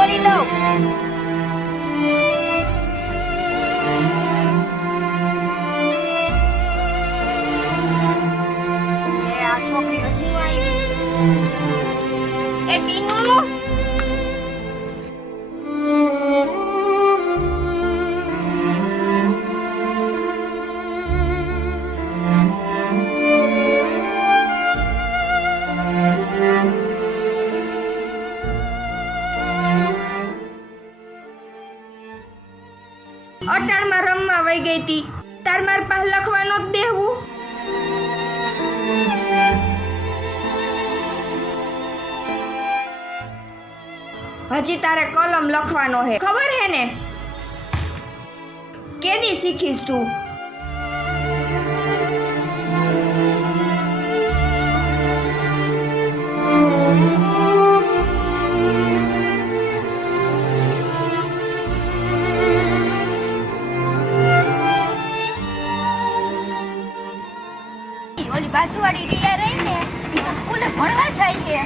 બોલી દઉં. આ છોકરી હજી આવી. એ ટીનુ, અટાણમાં રમવા વઈ ગઈ તી. તાર માર પાસે લખવાનો જ બેહવું. હજી તારે કલમ લખવાનો હે, ખબર હે ને? કેદી શીખીશ તું? ઓલી બાજુવાળી રિયા રહી ને, એ તો સ્કૂલે ભણવા જાય છે.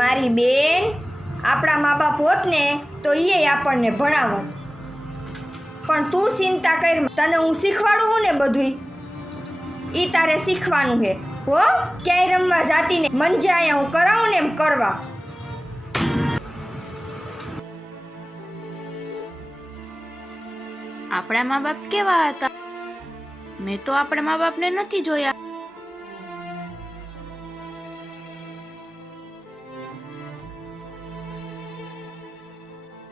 મારી બેન, આપણા મા બાપ હોત ને તો ઈ આપણને ભણાવત. પણ તું ચિંતા કર, તને હું શીખવાડું હું ને બધુંય. ઈ તારે શીખવાનું હે હો. ક્યાંય રમવા જાતી ને મન જે અહીંયા હું કરાવું ને એમ કરવા. આપણા મા બાપ કેવા હતા? મેં તો આપણા મા બાપને નથી જોયા.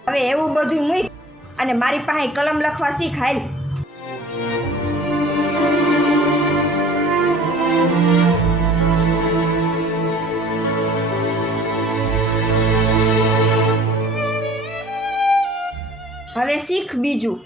હવે એવું બધું મૂક અને મારી પાસે કલમ લખવા શીખ. હાલ. હવે શીખ બીજું.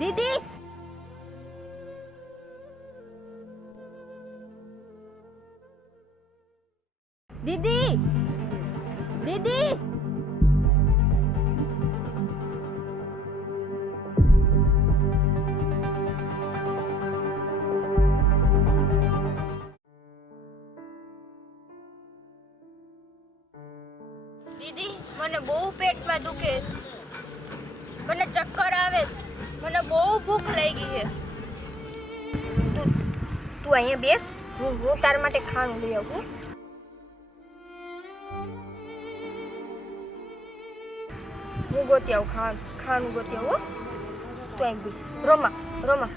દીદી, દીદી, દીદી. દીદી, મને બહુ પેટમાં દુખે છે. મને ચક્કર આવે છે. મને બહુ ભૂખ લાગી છે. તું અહીંયા બેસ, હું તારા માટે ખાવાનું લઈ આવું. હું ગોતી આવું ખાવાનું ગોતી આવું. તું અહીં બેસ. રોમા રોમા.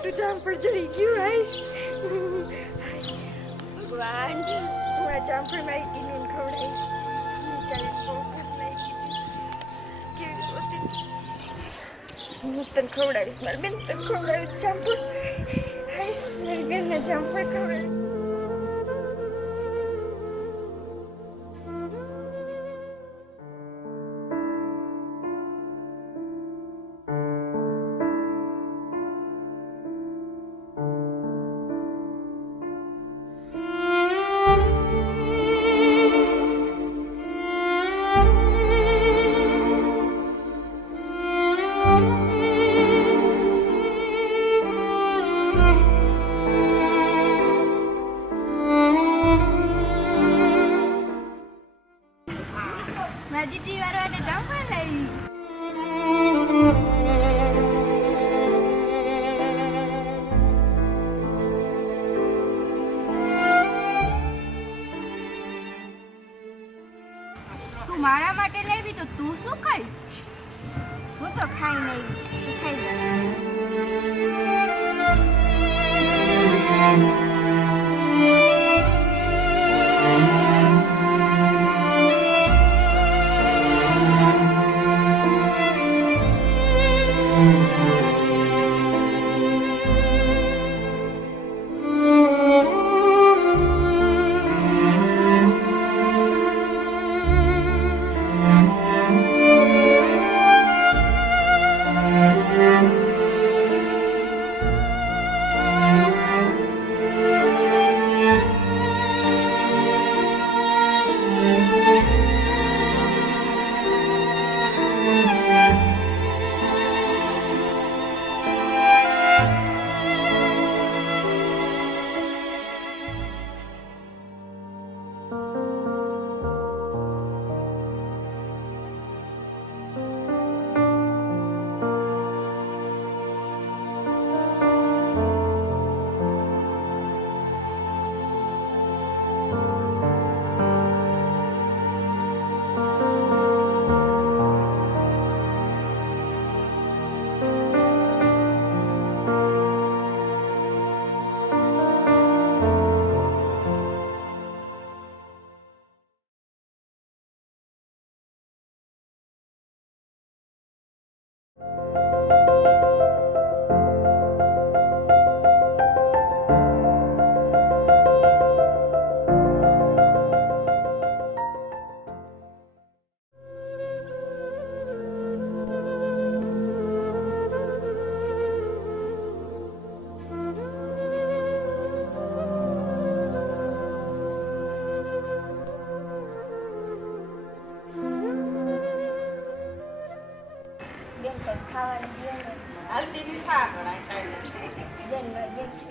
મોટું જામફળ ચડી ગયું હાઈશ. ભગવાન હું આ જામફળ મારી ટીનું ખવડાવીશ. બિચારી બહુ ભૂખ લાગી હતી. કેવી હોતી હું તને ખવડાવીશ મારી બેન, તને ખવડાવીશ જામફળ. હાઈશ મારી બેનને જામફળ ખવડાવીશ. મારી દીદી વાળા માટે જામફળ લાવી. તું મારા માટે લાવી તો તું શું ખાઈશ? હું તો ખાઈ નહીં, તું ખાઈ લે. બેન કંઈક ખાવાનું દે ને. હાલતી ની ખા ગણાય કાઈ બેન મારી બેન.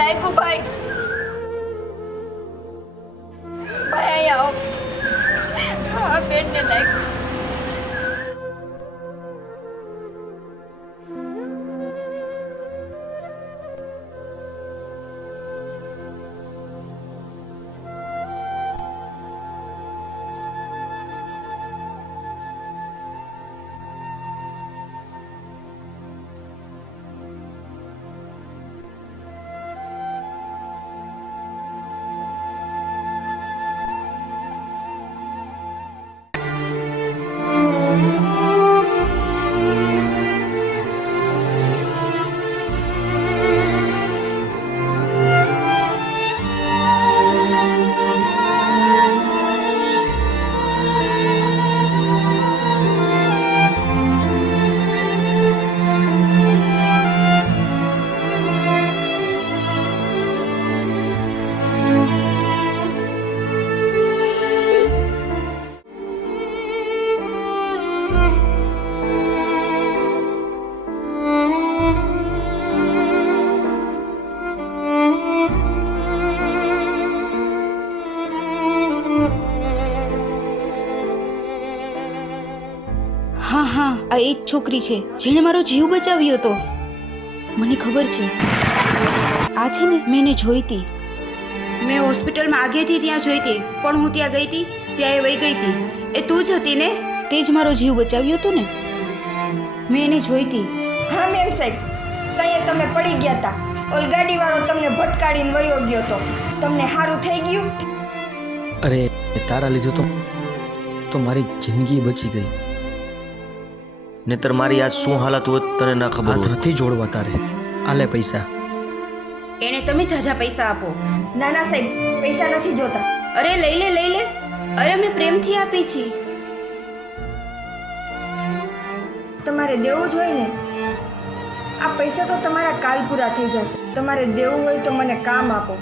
લાગ્યું ભાઈ? ભાઈ અહીંયા આવો. હા બેનને લાગ્યું. હા હા, આ એ જ છોકરી છે જેણે મારો જીવ બચાવ્યો હતો. મને ખબર છે, આ છે ને મેં એને જોઈ હતી. મેં હોસ્પિટલમાં આગેથી ત્યાં જોઈ હતી, પણ હું ત્યાં ગઈ હતી ત્યાં એ વહી ગઈ હતી. એ તું જ હતી ને? તે જ મારો જીવ બચાવ્યો હતો ને. મેં એને જોઈ હતી. હા મેમ સાહેબ, કઈએ તમે પડી ગયા હતા. ઓલ ગાડીવાળો તમને ભટકાડીને વયો ગયો હતો. તમને સારું થઈ ગયું? અરે તારા લીધે તો મારી જિંદગી બચી ગઈ. નહીતર મારી આજ શું હાલત હોત તને ના ખબર. હાથ નથી જોડવા તારે. આલે પૈસા. એને તમે ઝાઝા પૈસા આપો. ના ના સાહેબ, પૈસા નથી જોતા. અરે લઈ લે લઈ લે. અરે મેં પ્રેમથી આપી છે. તમારે દેવું જ હોય ને. આ પૈસા તો તમારા કાલ પૂરા થઈ જશે. તમારે દેવું હોય તો મને કામ આપો.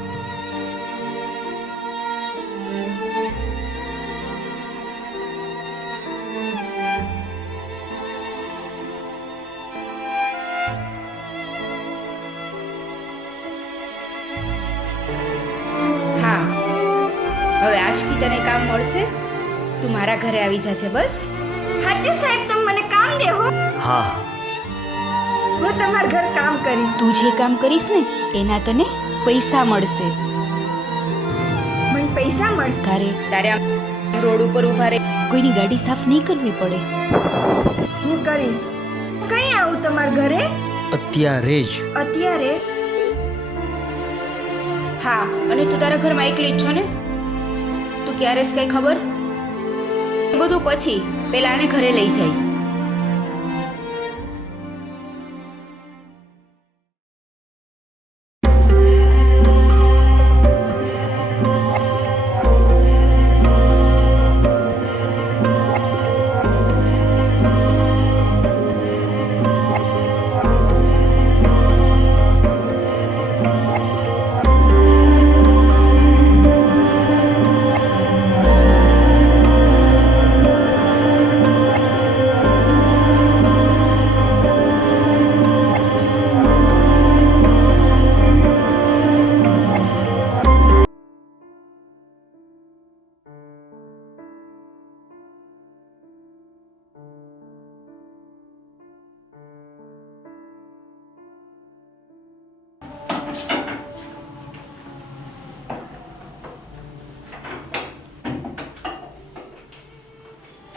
હા, હવે આજથી તને કામ મળશે. તું મારા ઘરે આવી જાજે બસ. હાજી સાહેબ, તમે મને કામ દેહો. હા, હું તમારા ઘર કામ કરીશ. તું જે કામ કરીશ ને એના તને પૈસા મળશે. મને પૈસા મળશે. તારે આમ રોડ ઉપર ઊભા રહે, કોઈની ગાડી સાફ નહીં કરવી પડે. હું કરીશ. કઈ આવું તમારા ઘરે? અત્યારે જ. અત્યારે? હા, અને તું તારા ઘરમાં એકલી જ છો ને? તું ક્યારે કઈ ખબર? એ બધું પછી, પેલા આને ઘરે લઈ જાય.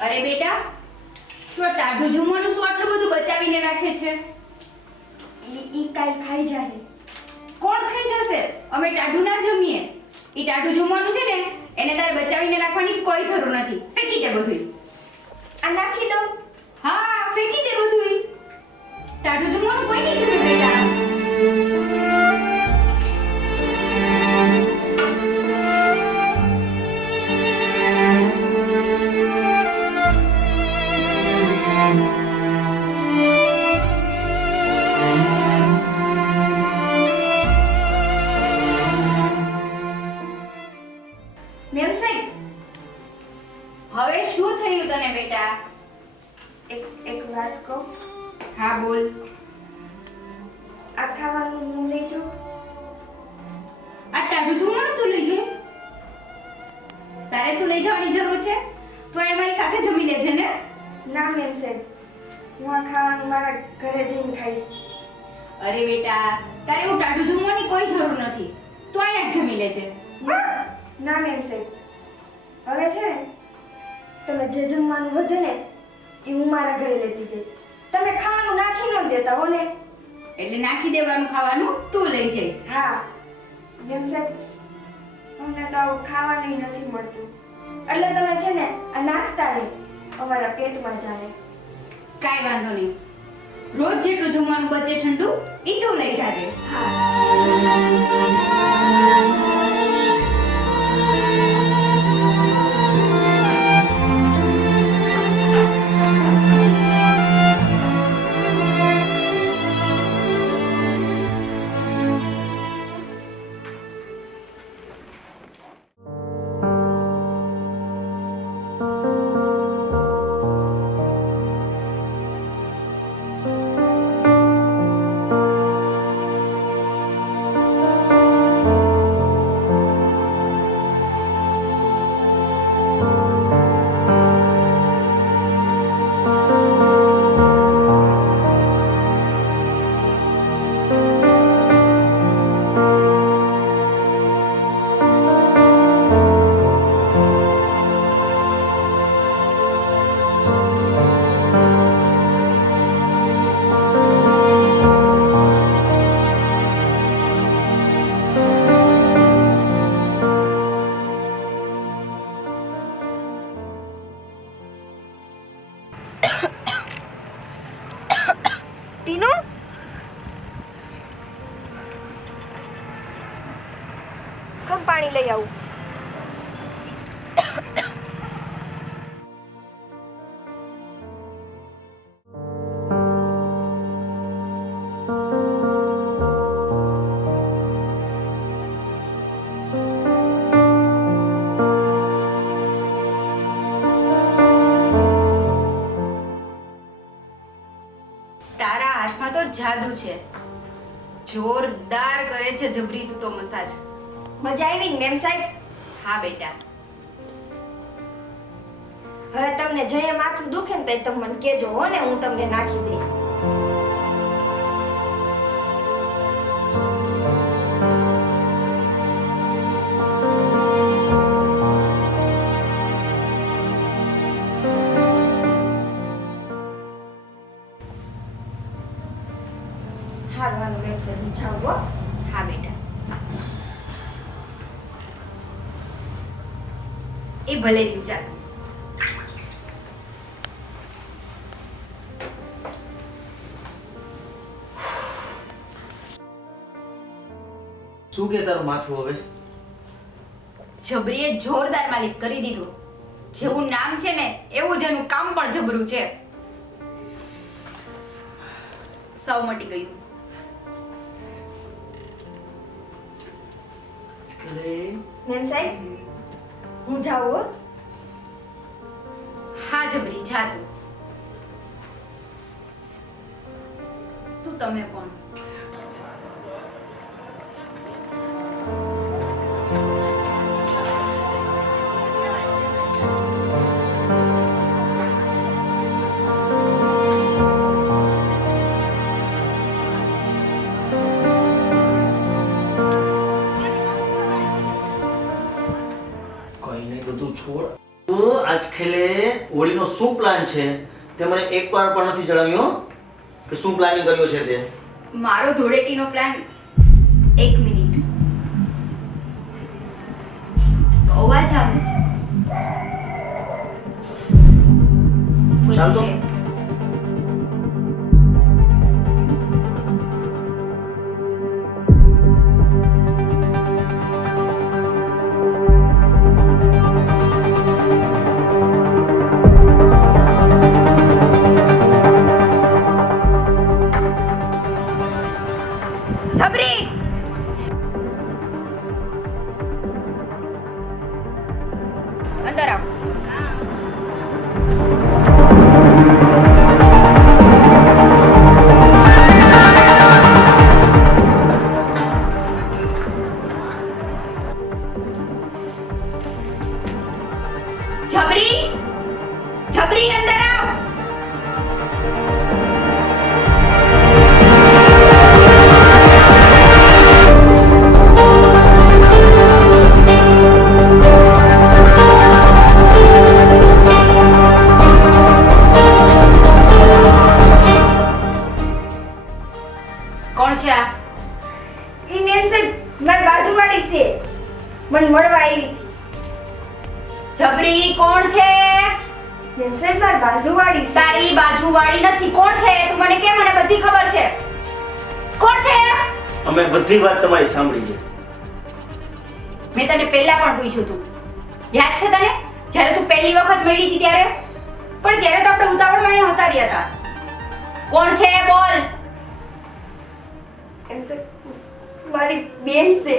અરે બેટા, તું આ ટાઢું જમવાનું શું આટલું બધું બચાવીને રાખે છે? ઈ કાલ ખાઈ જાય. કોણ ખાઈ જશે? અમે ટાઢું ના જમીએ. ઈ ટાઢું જમવાનું છે ને એને તારે બચાવીને રાખવાની કોઈ જરૂર નથી. ફેંકી દે બધું. આ નાખી દો. હા, ફેંકી દે બધું. ટાઢું જમવાનું કોઈ નહીં જમે બેટા. મેમ સાહેબ, હવે શું થયું તને બેટા? એક વાત કહું. હા બોલ. આ ખાવાનું હું લઈ જાઉં? છે તો એ મારી સાથે જમી લેજે ને. ના મેમ સાહેબ, હું આ ખાવાનું મારા ઘરે જઈને ખાઈશ. અરે બેટા, તારે એવું ટાઢું જમવાની કોઈ જરૂર નથી, તું અહીંયા જ જમી લેજે. ના મેમ સાહેબ, હવે છે ને તમે જે જમવાનું વધે ને એ હું મારા ઘરે લેતી જઈશ. તમે ખાવાનું નાખી ન દેતા હો ને. એટલે નાખી દેવાનું ખાવાનું તું લઈ જઈશ. હા મેમ સાહેબ, અમને તો આવું ખાવાનું નથી મળતું, એટલે તમે છે ને આ નાખતા નહીં, અમારા પેટમાં જાય. કાંઈ વાંધો નહીં, રોજ જેટલું જમવાનું બચે ઠંડુ ઈ તું લઈ જાજે. હા. ટીનુ, કમ પાણી લઈ આવું. તારા હાથમાં તો જાદુ છે, જોરદાર કરે છે જબરી તું તો મસાજ. મજા આવી ને મેમ સાહેબ? હા બેટા. હવે તમને જઈએ માથું દુખે ને તો તમે મને કહેજો હો ને, હું તમને નાખી દઈશ. હારું હારું મેમ સાહેબ, હું જાઉં હો. હા બેટા. એ ભલે રહ્યું, ચાલ. શું કે તારું માથું હવે? જબરીએ જોરદાર માલિશ કરી દીધું. જેવું નામ છે ને એવું જ એનું કામ પણ જબરું છે. સૌ મટી ગયું. મેમ સાહેબ, હું જાઉં હો. હા જબરી, જા તું. શું તમે પણ કઈ નહીં, બધું છોડ. આજ ખેલે હોળીનો શું પ્લાન છે તે મને એકવાર પણ નથી જણાવ્યું કે શું પ્લાનિંગ કર્યો છે તે. મારો ધૂળેટીનો પ્લાન. એક મિનિટ, અવાજ આવે છે. કોઈ ચાલ તો. છે? જબરી મારી બાજુવાળી છે, મને મળવા આવી હતી. જબરી કોણ છે? મેમ સાહેબ મારી બાજુવાળી છે. તારી બાજુવાળી નથી. કોણ છે તું મને કે? મને બધી ખબર છે. કોણ છે? અમે બધી વાત તમારી સાંભળી છે. મેં તને પહેલા પણ પૂછ્યું તું, યાદ છે તને? જ્યારે તું પહેલી વખત મળી હતી ત્યારે. પણ ત્યારે તો આપણે ઉતાવળમાં અહીંયા હતા રહ્યા હતા. કોણ છે બોલ? મેમ સાહેબ મારી બેન છે.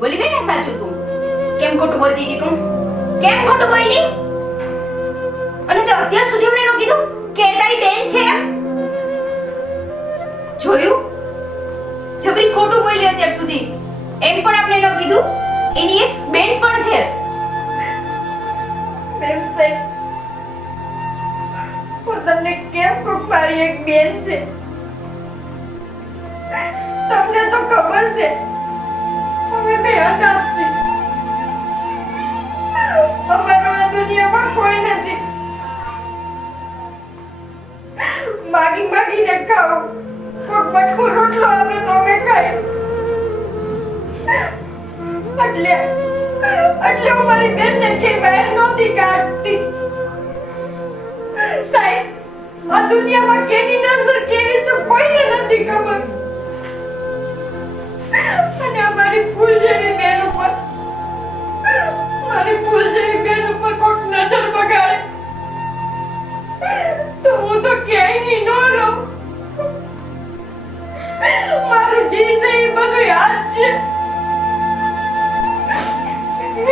બોલી ગઈ ને સાચું તું? કેમ ખોટું બોલતી હતી તું? કેમ ખોટું બોલી? અને તે અત્યાર સુધી અમને ન કીધું કે એ તારી બેન છે એમ? જોયું? જબરી ખોટું બોલી અત્યાર સુધી. એમ પણ આપણે ન કીધું એની એક બેન પણ છે. મેમ સાહેબ હું તમને કેમ કહું મારી એક બેન છે? તમને તો ખબર છે અમે બે અનાથ છીએ. અમારું આ દુનિયામાં કોઈ નથી. માગી માગીને ખાઓ, કોક બટકું રોટલો આપે તો અમે ખાઈએ. એટલે હું મારી બેનને કે બહાર નહોતી કાઢતી. સાહેબ આ દુનિયામાં કેની નજર કેવી છે કોઈને નથી ખબર. અને આ મારી ફૂલ જેવી બેન ઉપર કોક નજર બગાડે તો હું તો ક્યાંય નહીં ન રહું. મારું જી છે એ બધું યાદ છે.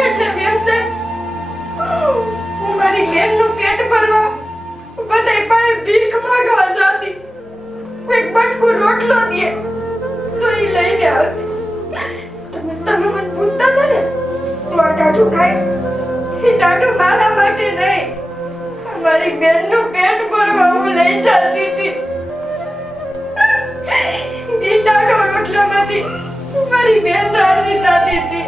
એટલે મેમ સાહેબ હું મારી બેનનું પેટ ભરવા બધાય પાસે ભીખ માંગવા જાતી. કોઈક બટકું રોટલો દે તો એ લઈને આવતી. તમે મને પૂછતા હતા ને તો આ ટાઢું ખાઈશ. એ ટાઢું મારા માટે નહીં, મારી બેનનું પેટ ભરવા હું લઈ જતી હતી. એ ટાઢો રોટલામાંથી મારી બેન રાજી થતી હતી.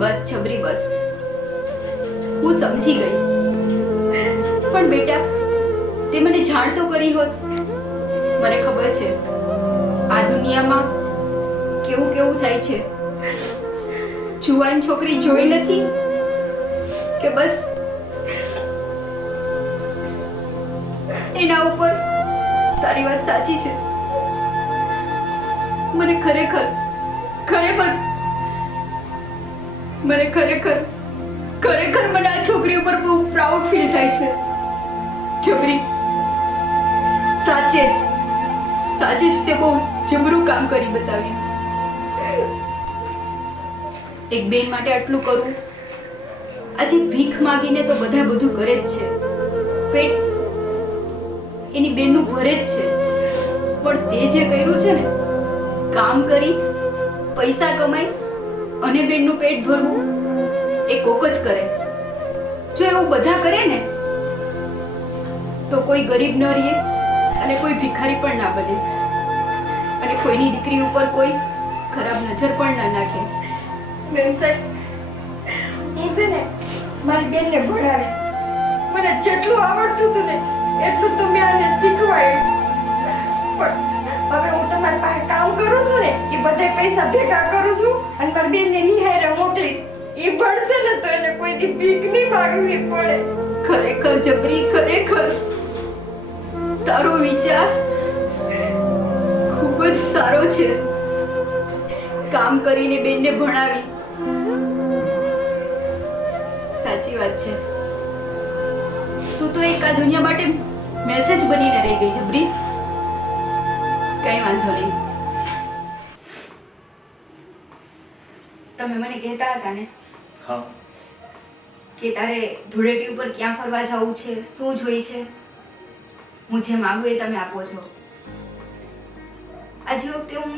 બસ છબરી બસ, હું સમજી ગઈ. પણ બેટા તે મને જાણ તો કરી હોત. મને ખબર છે આ દુનિયામાં કેવું કેવું થાય છે. જુવાન છોકરી જોઈ નથી કે બસ એના ઉપર. તારી વાત સાચી છે. મને ખરેખર મને આ છોકરી ઉપર બહુ પ્રાઉડ ફીલ થાય છે. છોકરી સાચે જ તે બહુ જબરું કામ કરી બતાવ્યું. એક બેન માટે આટલું કરવું. આજે ભીખ માંગીને તો બધા બધું કરે જ છે, પેટ એની બેનનું ભરે જ છે. પણ તે જે કર્યું છે ને, કામ કરી પૈસા કમાઈ અને બેનનું પેટ ભરવું, એ કોક જ કરે. જો એવું બધા કરે ને તો કોઈ ગરીબ ન રહે અને કોઈ ભિખારી પણ ના બને, અને કોઈની દીકરી ઉપર કોઈ ખરાબ નજર પણ ના નાખે. મેમ સાહેબ હું છે ને મારી બેનને ભણાવીશ. મને જેટલું આવડતું હતું ને એટલું તો મેં આને શીખવાડ્યું. પણ હવે હું તમારી પાસે કામ કરું છું ને એ બધા પૈસા ભેગા કરું છું અને મારી બેનને નિહાળે મોકલીશ. એ ભણશે ને તો એને કોઈ દી ભીખ નહીં માંગવી પડે. ખરેખર જબરી, ખરેખર તારો વિચાર ખૂબ જ સારો છે. કામ કરીને બેનને ભણાવી, સાચી વાત છે. તું તો એક આ દુનિયા માટે મેસેજ બનીને રહી ગઈ જબરી. કઈ વાંધો નહીં. તમે મને કહેતા હતા ને હા, કે તારે ધૂળેટી ઉપર ક્યાં ફરવા જવું છે, શું જોઈ છે. હું જે માંગુ એ તમે આપો છો. આજે વખતે હું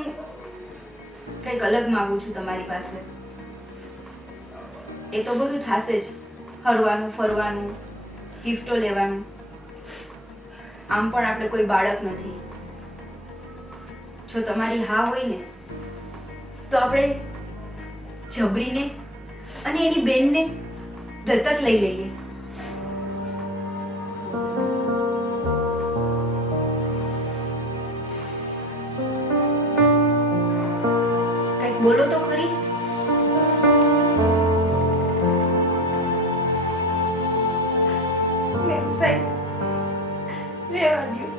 કંઈક અલગ માંગુ છું તમારી પાસે. એ તો બધું થશે જ, હરવાનું ફરવાનું, ગિફ્ટો લેવાનું. આમ પણ આપણે કોઈ બાળક નથી. જો તમારી હા હોય ને તો આપણે જબરીને અને એની બેનને દત્તક લઈ લઈએ. કંઈક બોલો તો ખરી. મેમ સાહેબ રહેવા દ્યો.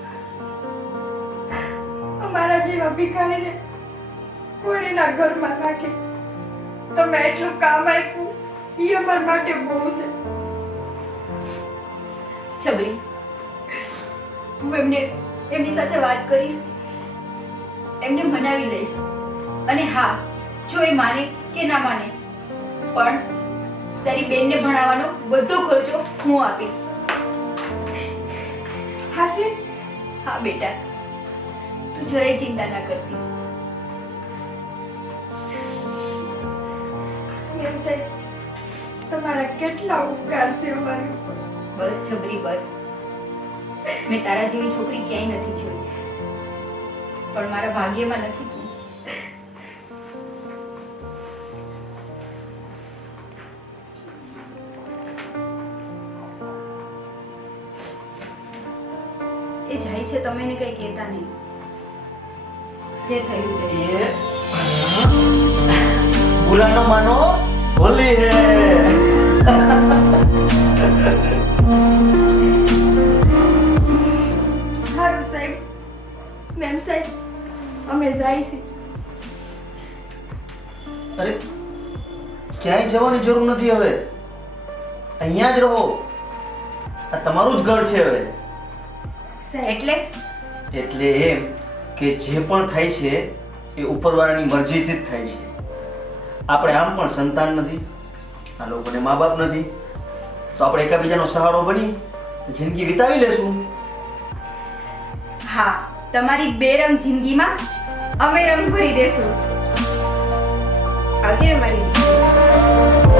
અમારા જેવા ભિખારીને કોણ એના ઘરમાં નાખે. તમે એટલું કામ આપ્યું એ અમારા માટે બહુ છે. છબરી, હું એમની સાથે વાત કરીશ, એમને મનાવી લઈશ. અને હા, જો એ માને કે ના માને, પણ તારી બેનને ભણાવવાનો બધો ખર્ચો હું આપીશ. હા છે. હા બેટા, તું જરાય ચિંતા ના કરતી. મેમ સાહેબ તમારા કેટલા ઉપકાર છે અમારી ઉપર. બસ છબરી બસ. મેં તારા જેવી છોકરી ક્યાંય નથી જોઈ, પણ મારા ભાગ્યમાં નથી તું. એ જાય છે, તમે એને કઈ કહેતા નહીં. જે થયું તે. ये बुरा न मानो होली है. સારું સાહેબ. મેમ સાહેબ અમે જાય છે. અરે ક્યાંય જવાની જરૂર નથી હવે, અહીંયા જ રહો. આ તમારું જ ઘર છે હવે. એટલે એટલે એમ કે જે પણ થાય છે એ ઉપરવાળાની મરજીથી જ થાય છે. આપણે આમ પણ સંતાન નથી, આ લોકોને મા બાપ નથી, તો આપણે એકાબીજાનો સહારો બની જિંદગી વિતાવી લેશું. હા, તમારી બેરંગ જિંદગીમાં અમે રંગ ભરી દેશું. આવતી રે મારી દીકરી.